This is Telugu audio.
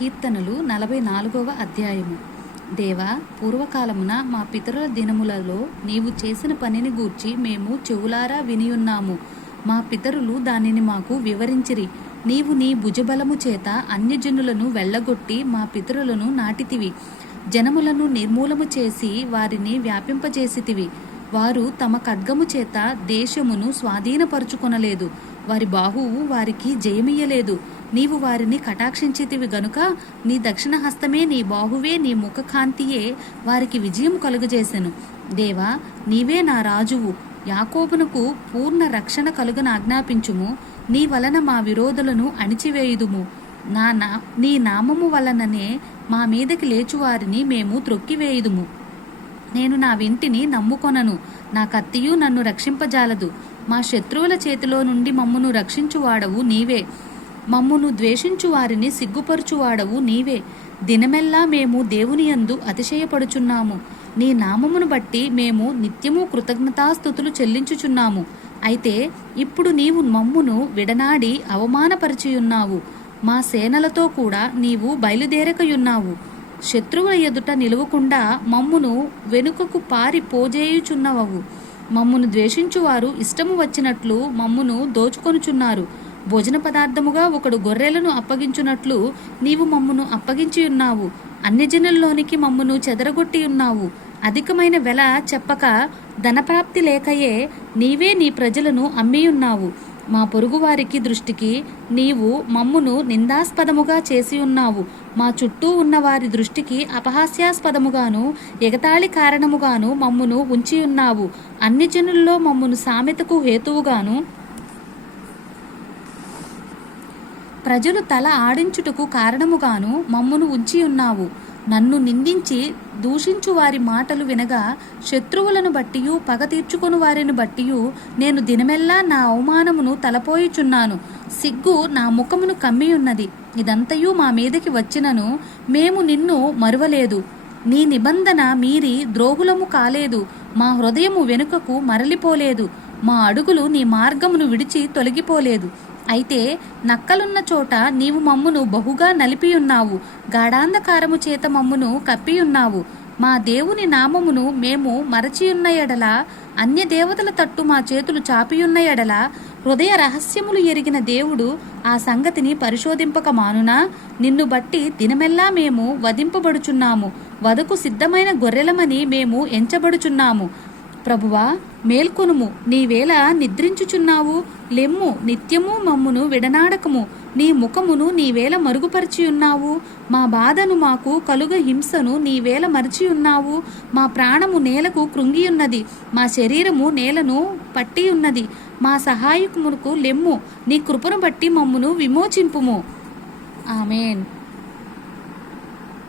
కీర్తనలు నలభై నాలుగవ అధ్యాయము. దేవా పూర్వకాలమున మా పితరుల దినములలో నీవు చేసిన పనిని గూర్చి మేము చెవులారా వినియున్నాము. మా పితరులు దానిని మాకు వివరించిరి. నీవు నీ భుజబలము చేత అన్యజనులను వెళ్ళగొట్టి మా పితరులను నాటితివి. జనములను నిర్మూలము చేసి వారిని వ్యాపింపజేసితివి. వారు తమ ఖడ్గము చేత దేశమును స్వాధీనపరుచుకొనలేదు. వారి బాహువు వారికి జయమియ్యలేదు. నీవు వారిని కటాక్షించితివి గనుక నీ దక్షిణ హస్తమే నీ బాహువే నీ ముఖకాంతియే వారికి విజయం కలుగజేసెను. దేవా నీవే నా రాజువు. యాకోబునకు పూర్ణ రక్షణ కలుగన ఆజ్ఞాపించుము. నీ వలన మా విరోధులను అణిచివేయుదుము. నా నా నీ నామము వలననే మా మీదకి లేచువారిని మేము త్రొక్కివేయుదుము. నేను నా వింటిని నమ్ముకొనను. నా కత్తియు నన్ను రక్షింపజాలదు. మా శత్రువుల చేతిలో నుండి మమ్మును రక్షించువాడవు నీవే. మమ్మును ద్వేషించు వారిని సిగ్గుపరుచువాడవు నీవే. దినమెల్లా మేము దేవుని యందు అతిశయపడుచున్నాము. నీ నామమును బట్టి మేము నిత్యము కృతజ్ఞతాస్థుతులు చెల్లించుచున్నాము. అయితే ఇప్పుడు నీవు మమ్మును విడనాడి అవమానపరిచియున్నావు. మా సేనలతో కూడా నీవు బయలుదేరకయున్నావు. శత్రువుల ఎదుట నిలవకుండా మమ్మును వెనుకకు పారి పోజేయుచున్నవవు. మమ్మును ద్వేషించువారు ఇష్టము వచ్చినట్లు మమ్మును దోచుకొనుచున్నారు. భోజన పదార్థముగా ఒకడు గొర్రెలను అప్పగించున్నట్లు నీవు మమ్మును అప్పగించి ఉన్నావు అన్యజనుల్లోనికి మమ్మును చెదరగొట్టి ఉన్నావు అధికమైన వెల చెప్పక ధనప్రాప్తి లేకయే నీవే నీ ప్రజలను అమ్మియున్నావు. మా పొరుగువారికి దృష్టికి నీవు మమ్మును నిందాస్పదముగా చేసి ఉన్నావు. మా చుట్టూ ఉన్న వారి దృష్టికి అపహాస్యాస్పదముగాను ఎగతాళి కారణముగాను మమ్మును ఉంచి ఉన్నావు. అన్ని జనుల్లో మమ్మును సామెతకు హేతువుగాను ప్రజలు తల ఆడించుటకు కారణముగాను మమ్మును ఉంచి ఉన్నావు. నన్ను నిందించి దూషించు వారి మాటలు వినగా శత్రువులను బట్టియు పగ తీర్చుకొని వారిని బట్టియు నేను దినమెల్లా నా అవమానమును తలపోయుచున్నాను. సిగ్గు నా ముఖమును కమ్మియున్నది. ఇదంతయు మా మీదకి వచ్చినను మేము నిన్ను మరువలేదు. నీ నిబంధన మీరి ద్రోహులము కాలేదు. మా హృదయము వెనుకకు మరలిపోలేదు. మా అడుగులు నీ మార్గమును విడిచి తొలగిపోలేదు. అయితే నక్కలున్న చోట నీవు మమ్మును బహుగా నలిపియున్నావు. గాఢాంధకారము చేత మమ్మును కప్పియున్నావు. మా దేవుని నామమును మేము మరచియున్న ఎడల అన్య దేవతల తట్టు మా చేతులు చాపియున్న ఎడల హృదయ రహస్యములు ఎరిగిన దేవుడు ఆ సంగతిని పరిశోధింపక మానునా? నిన్ను బట్టి దినమెల్లా మేము వధింపబడుచున్నాము. వదకు సిద్ధమైన గొర్రెలమని మేము ఎంచబడుచున్నాము. ప్రభువా మేల్కొనుము. నీవేళ నిద్రించుచున్నావు. లెమ్ము నిత్యము మమ్మును విడనాడకము. నీ ముఖమును నీవేళ మరుగుపరిచియున్నావు. మా బాధను మాకు కలుగ హింసను నీవేళ మరిచియున్నావు. మా ప్రాణము నేలకు కృంగియున్నది. మా శరీరము నేలను పట్టియున్నది. మా సహాయకుమునకు లెమ్ము. నీ కృపను బట్టి మమ్మును విమోచింపుము. ఆమెన్.